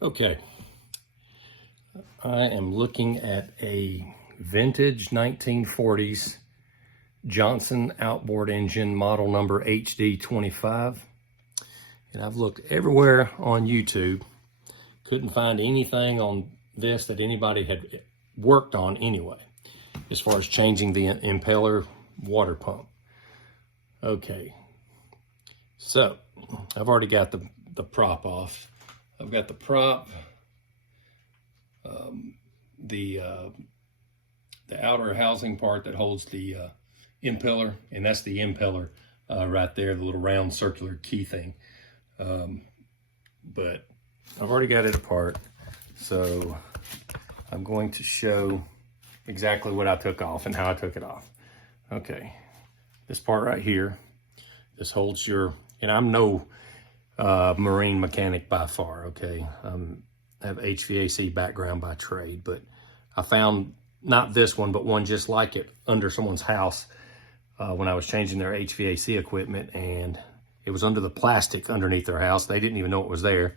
Okay, I am looking at a vintage 1940s Johnson outboard engine, model number HD25. And I've looked everywhere on YouTube, couldn't find anything on this that anybody had worked on anyway, as far as changing the impeller water pump. Okay, so I've already got the prop off. I've got the prop, the outer housing part that holds the impeller, and that's the impeller right there, the little round circular key thing. But I've already got it apart, so I'm going to show exactly what I took off and how I took it off. Okay, this part right here, this holds your, and I'm no marine mechanic by far, okay? I have HVAC background by trade, but I found not this one, but one just like it under someone's house when I was changing their HVAC equipment, and it was under the plastic underneath their house. They didn't even know it was there.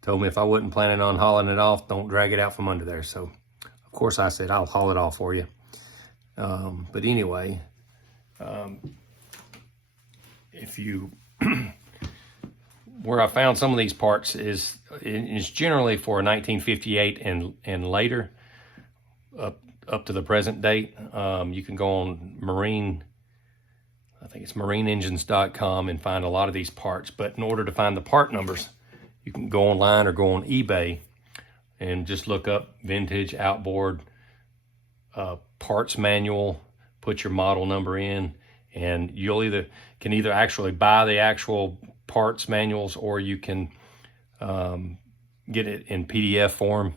Told me if I wasn't planning on hauling it off, don't drag it out from under there. So, of course, I said, I'll haul it off for you. But anyway, if you... Where I found some of these parts is generally for a 1958 and later, up to the present date. You can go on I think it's marineengines.com, and find a lot of these parts. But in order to find the part numbers, you can go online or go on eBay and just look up vintage outboard parts manual, put your model number in, and you'll can either actually buy the actual parts manuals, or you can get it in PDF form,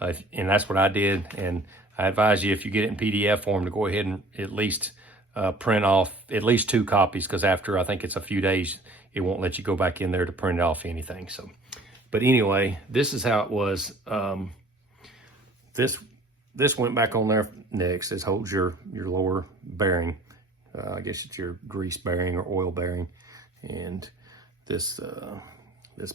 and that's what I did. And I advise you, if you get it in PDF form, to go ahead and at least print off at least 2 copies, because after I think it's a few days, it won't let you go back in there to print it off anything. So, but anyway, this is how it was. This went back on there next. This holds your lower bearing. I guess it's your grease bearing or oil bearing, and this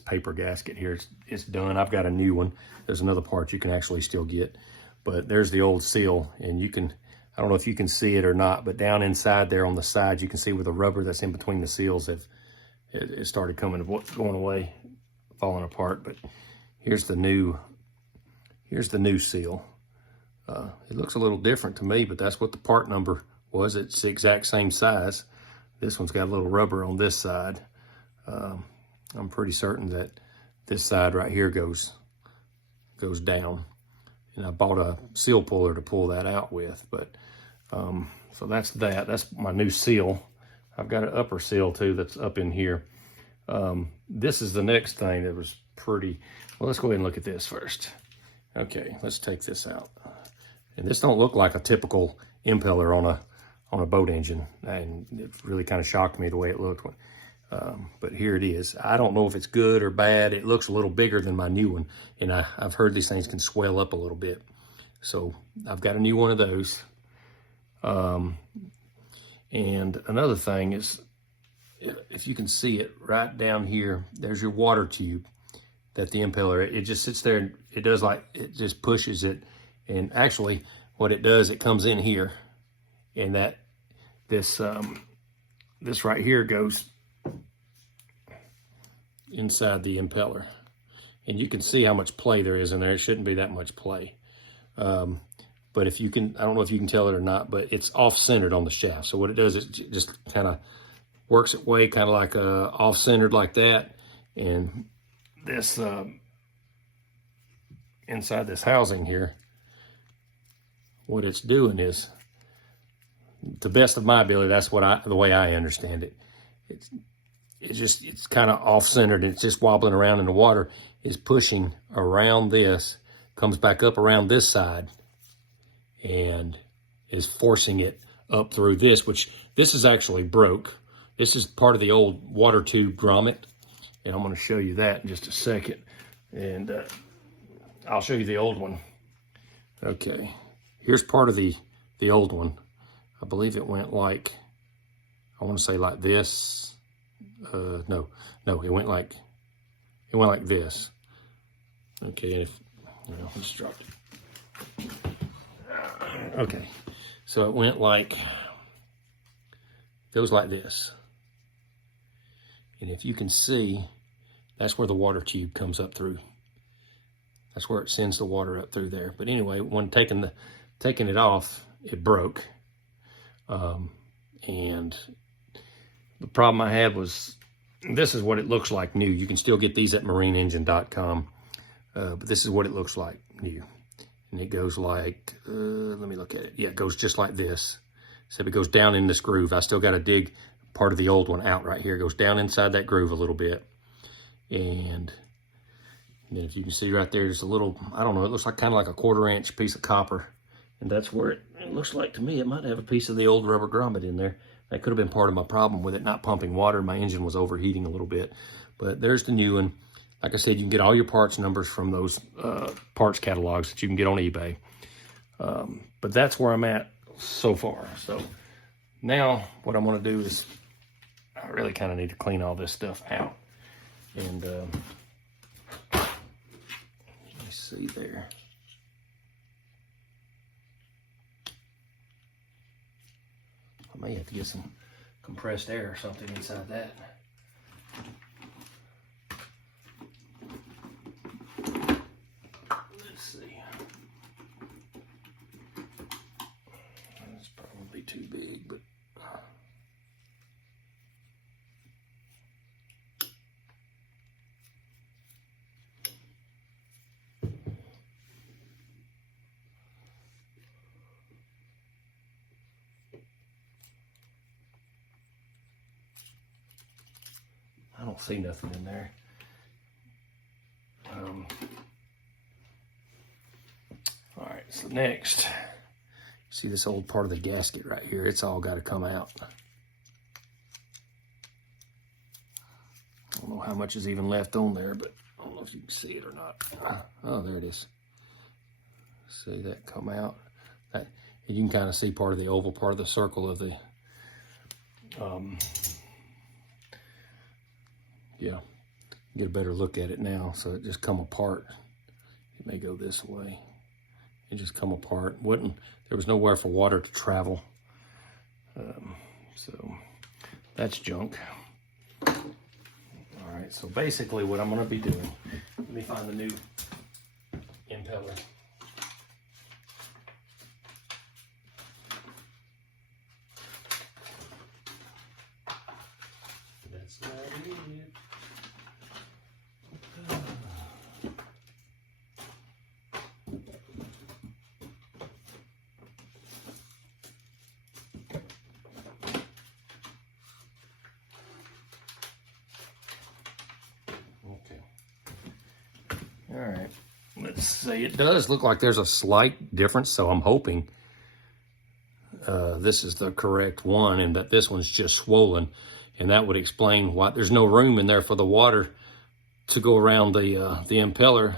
paper gasket here is done. I've got a new one. There's another part you can actually still get, but there's the old seal, and you can, I don't know if you can see it or not, but down inside there on the side, you can see where the rubber that's in between the seals it started going away, falling apart. But here's the new seal. It looks a little different to me, but that's what the part number was. It's the exact same size. This one's got a little rubber on this side. I'm pretty certain that this side right here goes down, and I bought a seal puller to pull that out with. But so that's my new seal. I've got an upper seal too that's up in here. This is the next thing that was pretty well. Let's go ahead and look at this first. Okay, let's take this out. And this don't look like a typical impeller on a boat engine, and it really kind of shocked me the way it looked. But here it is. I don't know if it's good or bad. It looks a little bigger than my new one, and I've heard these things can swell up a little bit. So I've got a new one of those. And another thing is, if you can see it right down here, there's your water tube that the impeller, it just sits there, and it just pushes it. And actually what it does, it comes in here, and this right here goes inside the impeller, and you can see how much play there is in there. It shouldn't be that much play, but if you can, I don't know if you can tell it or not, but it's off-centered on the shaft. So what it does is it just kind of works its way kind of like off-centered like that, and this inside this housing here, what it's doing is, to the best of my ability, that's the way I understand it. It's kind of off-centered, and it's just wobbling around in the water, is pushing around this, comes back up around this side, and is forcing it up through this, which this is actually broke. This is part of the old water tube grommet, and I'm going to show you that in just a second. And I'll show you the old one. Okay, here's part of the old one. I believe it went like, I want to say like this. No, it went like this. Okay, and if, well, let's drop it. Okay, so it went like, goes like this. And if you can see, that's where the water tube comes up through. That's where it sends the water up through there. But anyway, when taking it off, it broke. And the problem I had was, this is what it looks like new. You can still get these at marineengine.com. But this is what it looks like new. And it goes like, let me look at it. Yeah, it goes just like this. So it goes down in this groove. I still got to dig part of the old one out right here. It goes down inside that groove a little bit. And then if you can see right there, there's a little, I don't know, it looks like kind of like a 1/4 inch piece of copper. And that's where it looks like to me. It might have a piece of the old rubber grommet in there. That could have been part of my problem with it not pumping water. My engine was overheating a little bit. But there's the new one. Like I said, you can get all your parts numbers from those parts catalogs that you can get on eBay. But that's where I'm at so far. So now what I'm going to do is I really kind of need to clean all this stuff out. And let me see there. I may have to get some compressed air or something inside that. Let's see. That's probably too big, but I don't see nothing in there. All right, so next, see this old part of the gasket right here? It's all got to come out. I don't know how much is even left on there, but I don't know if you can see it or not. Oh, there it is. See that come out? That, you can kind of see part of the oval part of the circle of the, yeah, get a better look at it now. So it just come apart. It may go this way. It just come apart. There was nowhere for water to travel. So that's junk. All right, so basically what I'm gonna be doing, let me find the new impeller. That's not it. All right, let's see. It does look like there's a slight difference, so I'm hoping this is the correct one and that this one's just swollen, and that would explain why there's no room in there for the water to go around the impeller. It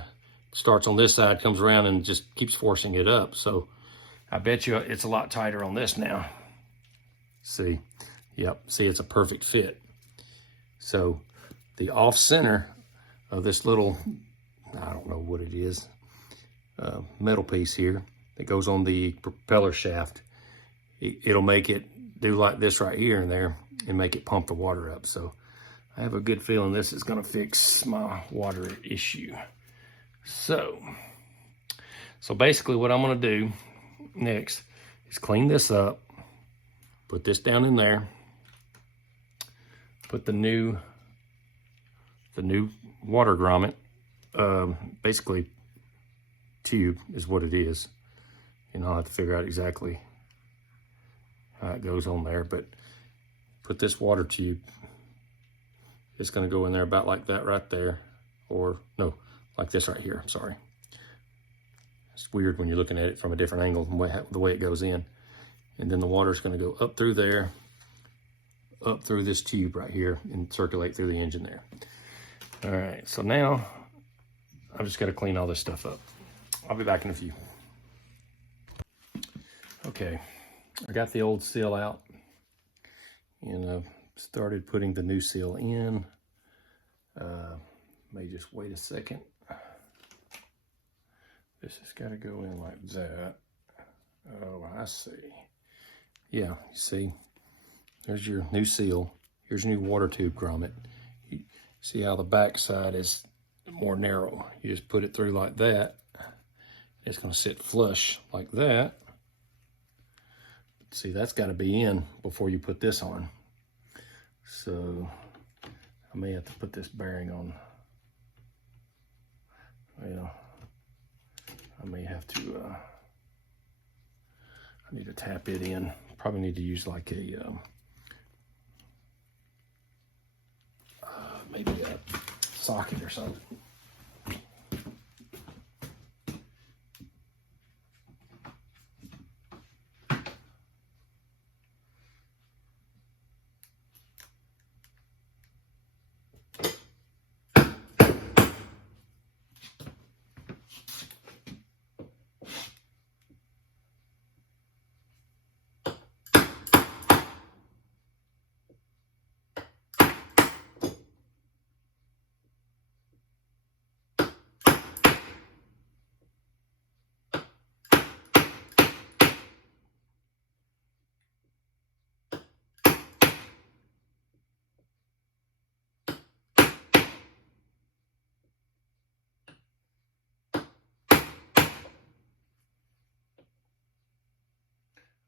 starts on this side, comes around, and just keeps forcing it up. So I bet you it's a lot tighter on this now. See, yep, see, it's a perfect fit. So the off center of this little, I don't know what it is, metal piece here that goes on the propeller shaft, it'll make it do like this right here and there and make it pump the water up. So I have a good feeling this is gonna fix my water issue. So basically what I'm gonna do next is clean this up, put this down in there, put the new water grommet, basically tube is what it is. And I'll have to figure out exactly how it goes on there, but put this water tube, it's gonna go in there about like that right there, or no, like this right here, I'm sorry. It's weird when you're looking at it from a different angle than the way it goes in. And then the water's gonna go up through there, up through this tube right here, and circulate through the engine there. All right, so now I've just gotta clean all this stuff up. I'll be back in a few. Okay, I got the old seal out and I've started putting the new seal in. May just wait a second. This has got to go in like that. Oh, I see. Yeah, you see, there's your new seal. Here's your new water tube grommet. You see how the back side is more narrow. You just put it through like that. It's going to sit flush like that. See, that's got to be in before you put this on. So I may have to put this bearing on. Well, I may have to, I need to tap it in. Probably need to use like a, maybe a socket or something.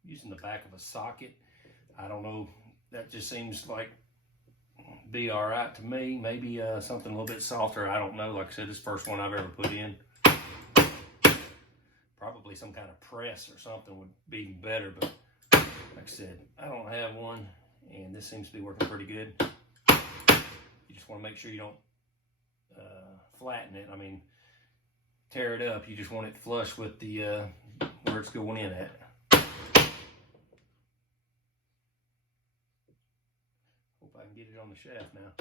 Using the back of a socket, I don't know, that just seems like be all right to me. Maybe something a little bit softer, I don't know. Like I said, this first one I've ever put in. Probably some kind of press or something would be even better, but like I said, I don't have one, and this seems to be working pretty good. You just want to make sure you don't flatten it. I mean, tear it up. You just want it flush with the where it's going in at. Hope I can get it on the shaft now.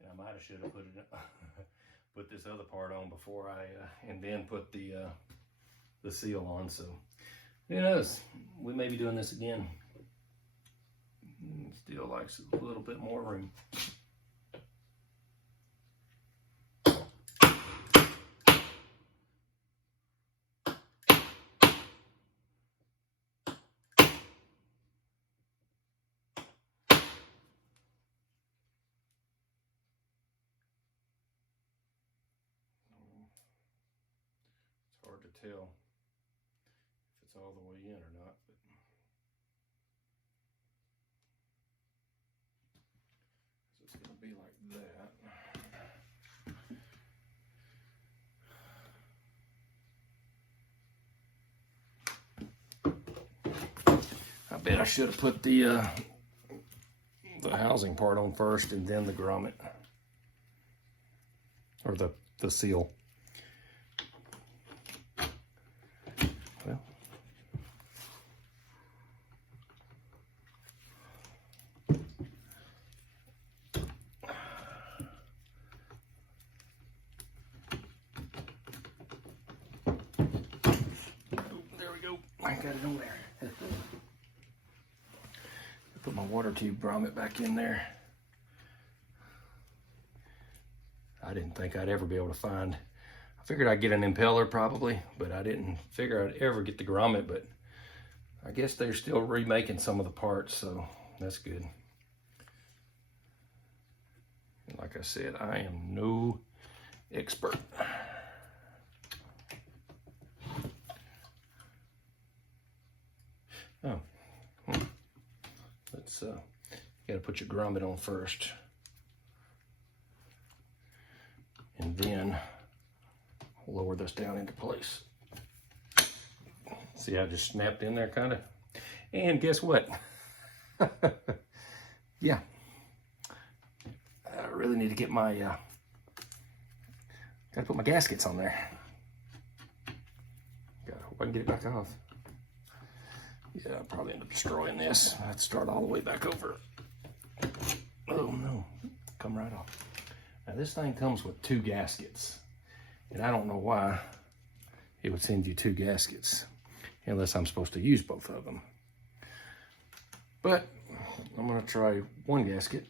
And I might have should have put it put this other part on before I and then put the seal on. So who knows? We may be doing this again. Still likes a little bit more room. It's hard to tell if it's all the way in or not, but so it's going to be like that. I bet I should have put the housing part on first and then the grommet, or the seal. Well, there we go. I got it on there. Put my water tube grommet back in there. I didn't think I'd ever be able to find. I figured I'd get an impeller probably, but I didn't figure I'd ever get the grommet. But I guess they're still remaking some of the parts, so that's good. And like I said, I am no expert. Oh, let's you gotta put your grommet on first, and then lower this down into place. See how I just snapped in there kind of? And guess what? Yeah, I really need to get my, gotta put my gaskets on there. God, I hope I can get it back off. Yeah, I'll probably end up destroying this. I have to start all the way back over. Oh no, come right off. Now this thing comes with 2 gaskets. And I don't know why it would send you 2 gaskets unless I'm supposed to use both of them. But I'm gonna try one gasket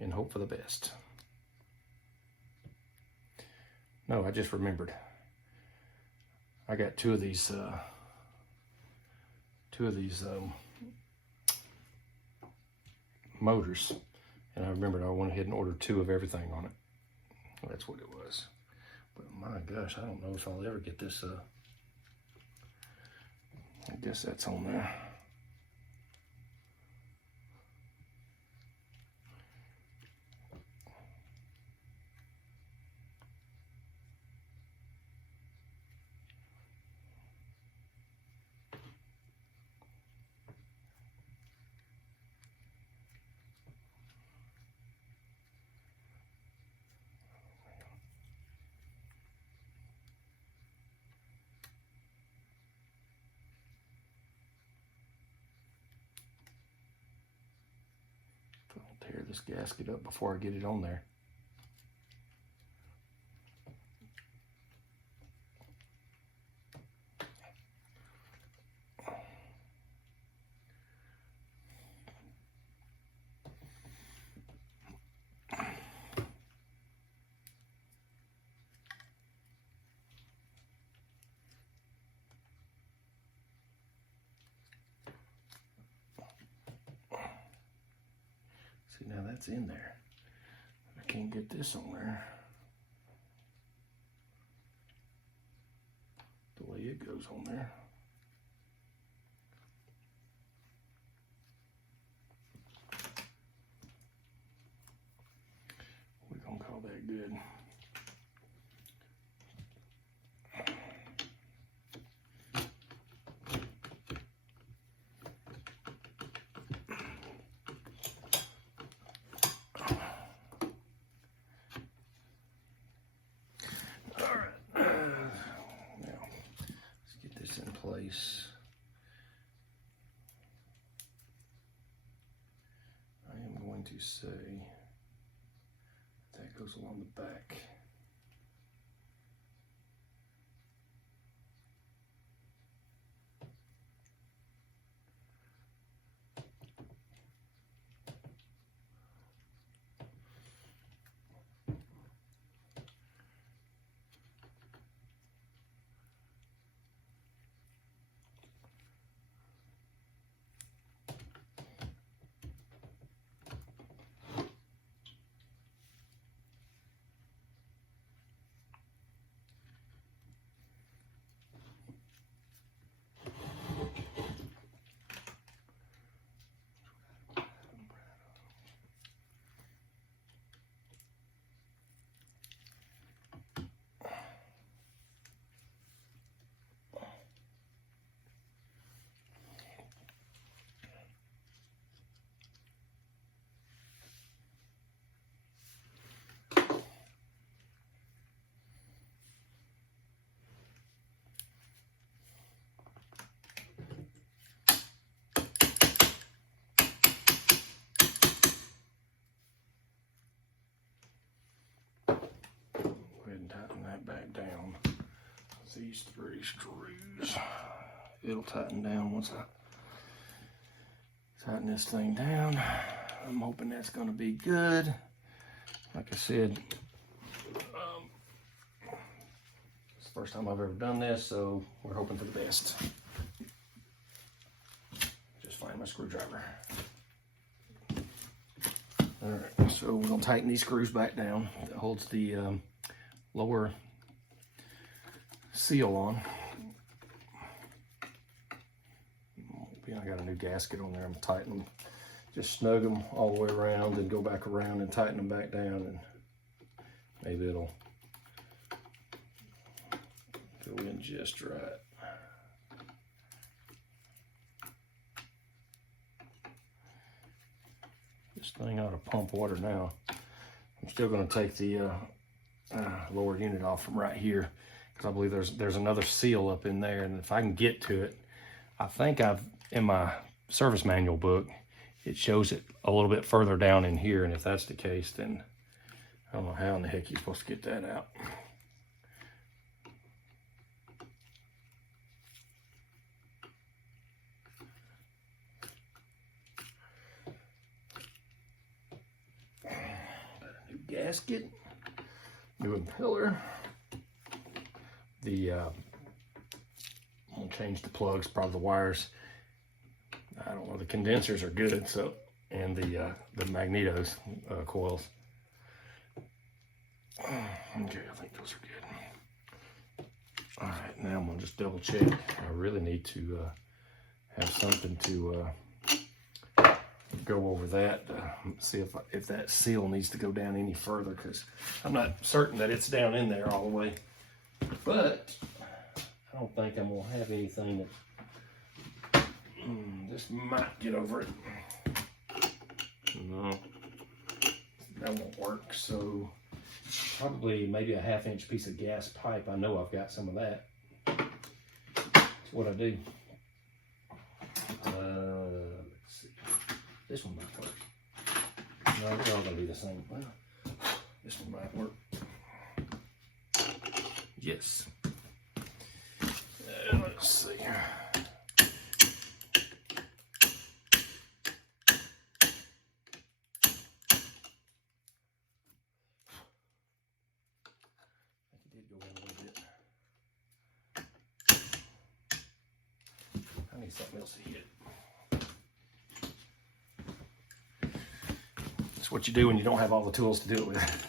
and hope for the best. No, I just remembered. I got two of these motors, and I remembered I went ahead and ordered 2 of everything on it. That's what it was. But my gosh, I don't know if I'll ever get this. I guess that's on there. I'll tear this gasket up before I get it on there. See, now that's in there. I can't get this on there. The way it goes on there. We're gonna call that good. Place. I am going to say that goes along the back. Tighten that back down. These 3 screws. It'll tighten down once I tighten this thing down. I'm hoping that's going to be good. Like I said, it's the first time I've ever done this, so we're hoping for the best. Just find my screwdriver. All right, so we're going to tighten these screws back down. That holds the lower seal on. I got a new gasket on there. I'm tightening them, just snug them all the way around and go back around and tighten them back down, and maybe it'll go in just right. This thing ought to pump water now. I'm still going to take the lower unit off from right here, because I believe there's another seal up in there, and if I can get to it, I think in my service manual book it shows it a little bit further down in here, and if that's the case, then I don't know how in the heck you're supposed to get that out. gasket, new impeller. I'll change the plugs, probably the wires. I don't know, the condensers are good, so, and the magnetos coils. Okay, I think those are good. All right, now I'm gonna just double check. I really need to have something to go over that, see if that seal needs to go down any further, because I'm not certain that it's down in there all the way. But I don't think I'm gonna have anything that this might get over it. No, that won't work. So probably maybe a 1/2 inch piece of gas pipe. I know I've got some of that. That's what I do. Let's see. This one might work. No, they're all gonna be the same. Well, this one might work. Yes. Let's see. Something else to hit. That's what you do when you don't have all the tools to do it with.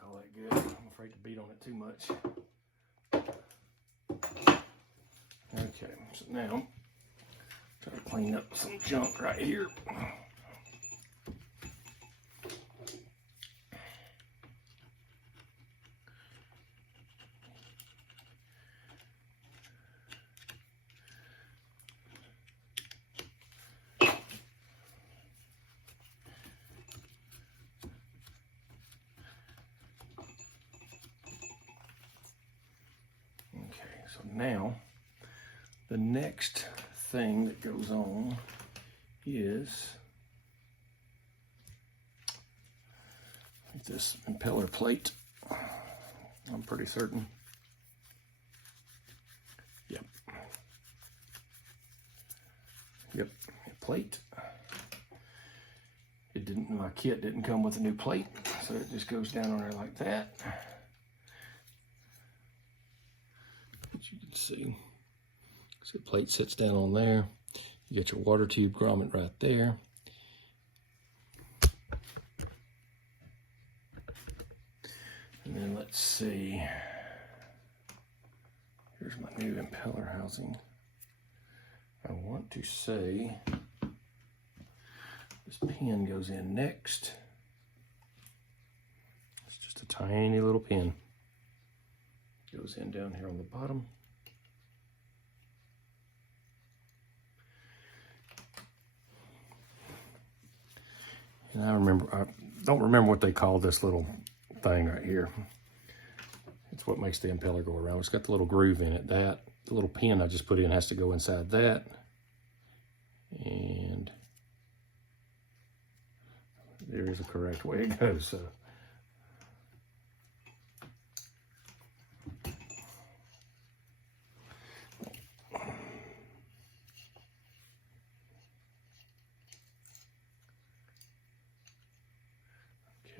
Call that good. I'm afraid to beat on it too much. Okay, so now try to clean up some junk right here. So now, the next thing that goes on is this impeller plate. I'm pretty certain. Yep. Yep, plate. It didn't, my kit didn't come with a new plate, so it just goes down on there like that. You can see, so the plate sits down on there. You get your water tube grommet right there. And then let's see, here's my new impeller housing. I want to say this pin goes in next. It's just a tiny little pin. Goes in down here on the bottom. And I don't remember what they call this little thing right here. It's what makes the impeller go around. It's got the little groove in it. The little pin I just put in has to go inside that. And there is a correct way it goes. So.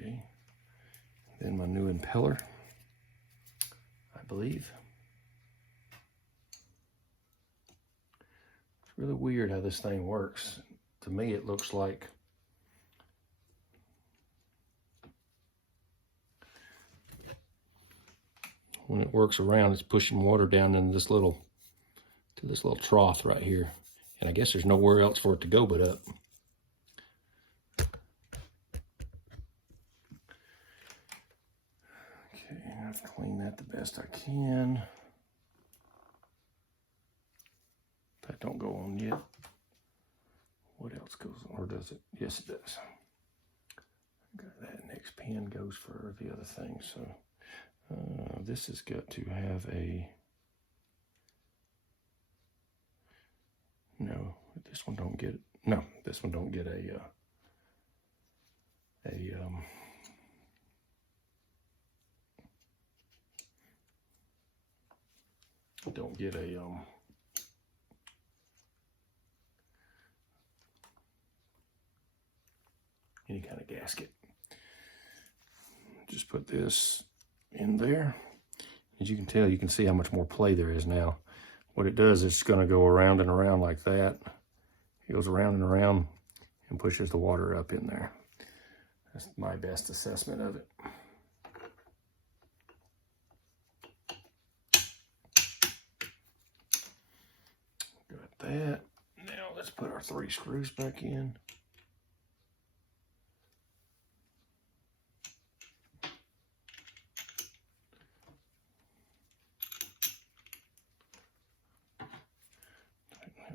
Okay, then my new impeller, I believe. It's really weird how this thing works. To me, it looks like when it works around, it's pushing water down into this little trough right here. And I guess there's nowhere else for it to go but up. Okay, I have to clean that the best I can. That don't go on yet. What else goes on, or does it? Yes, it does. Got that next pin goes for the other thing. So this has got to have a, no, this one don't get, no, this one don't get a don't get a any kind of gasket. Just put this in there. As you can tell, you can see how much more play there is now. What it does is it's going to go around and around like that. It goes around and around and pushes the water up in there. That's my best assessment of it. Got that. Now let's put our 3 screws back in.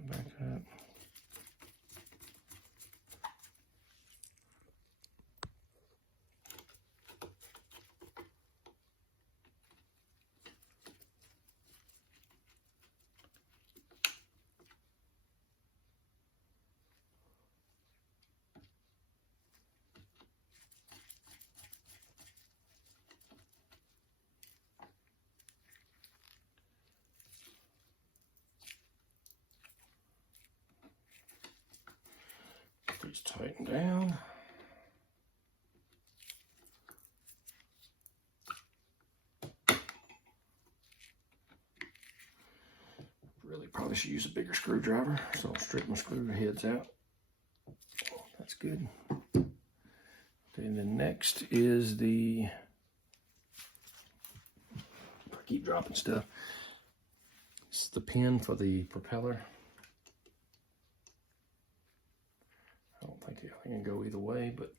Back up. These tighten down. Really probably should use a bigger screwdriver, so I'll strip my screw heads out. That's good. And then next is the, I keep dropping stuff. It's the pin for the propeller. I don't think it can go either way, but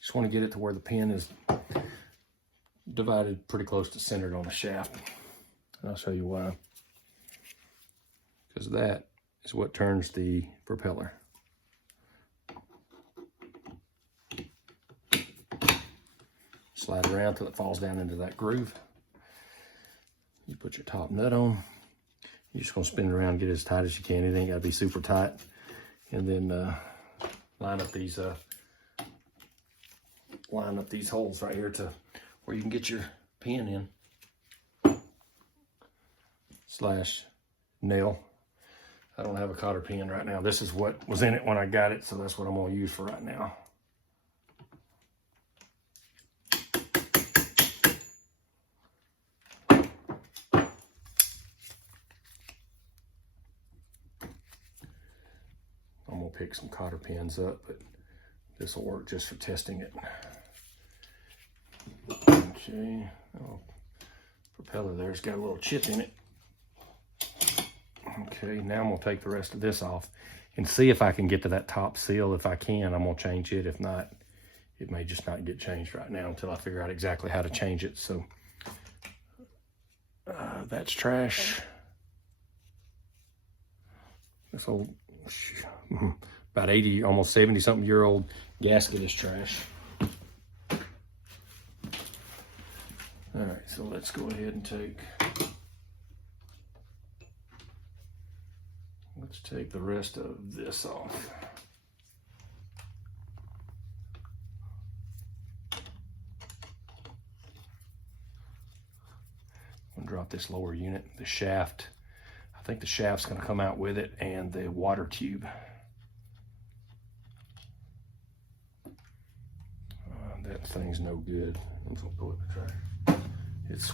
just want to get it to where the pin is divided pretty close to centered on the shaft. And I'll show you why. Because that is what turns the propeller. Slide around till it falls down into that groove. You put your top nut on. You're just gonna spin it around, get it as tight as you can. It ain't gotta be super tight. And then line up these holes right here to where you can get your pin in. Slash nail. I don't have a cotter pin right now. This is what was in it when I got it, so that's what I'm gonna use for right now. I'm gonna pick some cotter pins up, but this will work just for testing it. Okay, oh, propeller there's got a little chip in it. Okay, now I'm gonna take the rest of this off and see if I can get to that top seal. If I can, I'm gonna change it. If not, it may just not get changed right now until I figure out exactly how to change it. So that's trash. This old, about 80, almost 70 something year old gasket is trash. All right, so let's go ahead and let's take the rest of this off. I'm gonna drop this lower unit, the shaft. I think the shaft's gonna come out with it and the water tube. That thing's no good. I'm just gonna pull it in the track. It's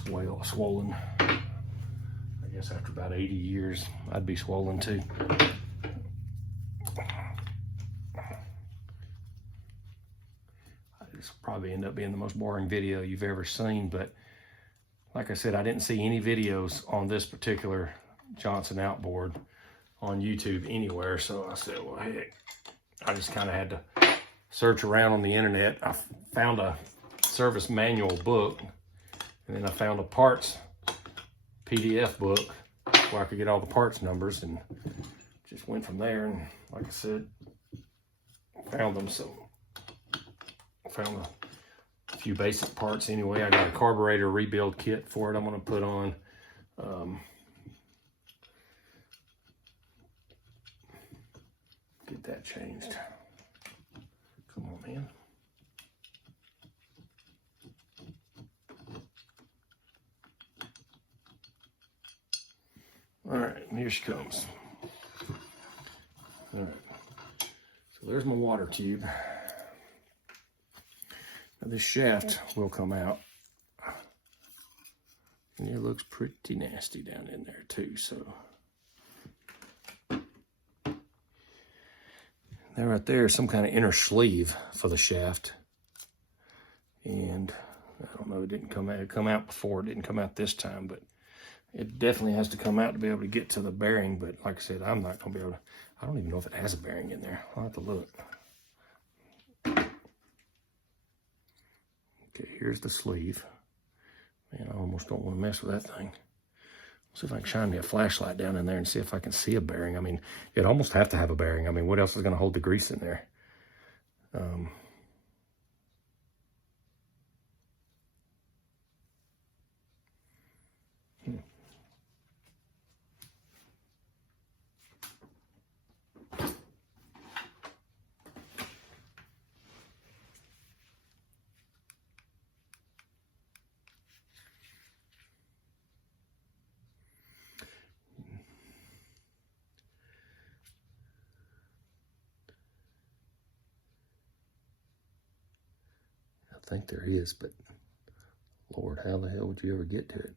swollen. I guess after about 80 years, I'd be swollen too. This will probably end up being the most boring video you've ever seen, but like I said, I didn't see any videos on this particular Johnson outboard on YouTube anywhere, so I said, well, heck, I just kind of had to search around on the internet. I found a service manual book, and then I found a parts PDF book where I could get all the parts numbers, and just went from there. And like I said, found them. So I found a few basic parts anyway. I got a carburetor rebuild kit for it I'm going to put on. Get that changed. Come on, man. All right, here she comes. All right, so there's my water tube. Now this shaft will come out. And it looks pretty nasty down in there too, so. There right there is some kind of inner sleeve for the shaft. And I don't know, it didn't come out. It come out before, it didn't come out this time, but it definitely has to come out to be able to get to the bearing. But like I said, I'm not going to be able to, I don't even know if it has a bearing in there. I'll have to look. Okay, here's the sleeve. Man, I almost don't want to mess with that thing. See if I can shine me a flashlight down in there and see if I can see a bearing. I mean, you'd almost have to have a bearing. I mean, what else is going to hold the grease in there? I think there is, but Lord, how the hell would you ever get to it?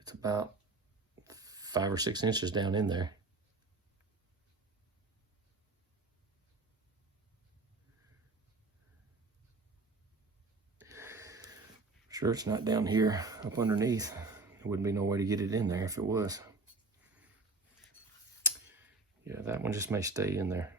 It's about 5 or 6 inches down in there. Sure it's not down here up underneath. There wouldn't be no way to get it in there if it was. Yeah, that one just may stay in there.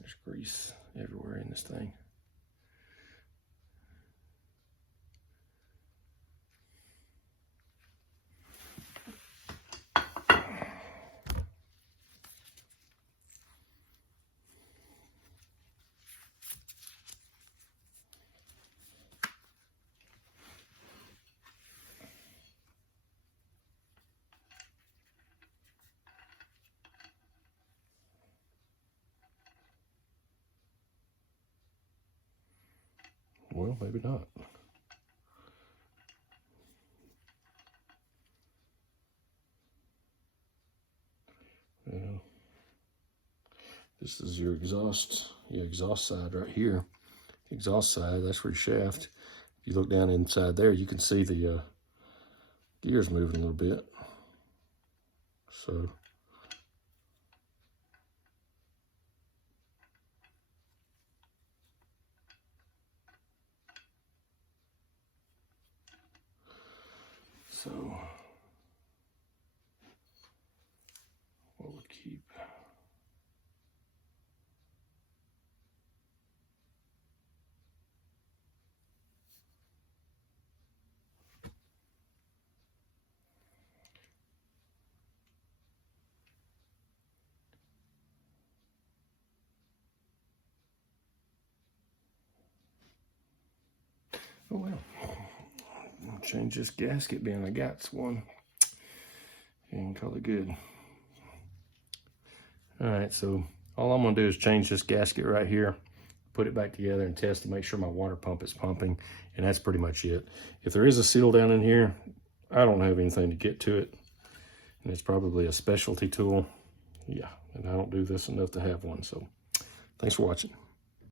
There's grease everywhere in this thing. Well, maybe not. Yeah. This is your exhaust side right here. Exhaust side, that's where your shaft. If you look down inside there, you can see the gears moving a little bit. So what would keep? Oh well, I'll change this gasket being I got one and call it good. All right, so all I'm gonna do is change this gasket right here. put it back together and test to make sure my water pump is pumping, and that's pretty much it. If there is a seal down in here, I don't have anything to get to it, and it's probably a specialty tool. Yeah, and I don't do this enough to have one. So thanks for watching.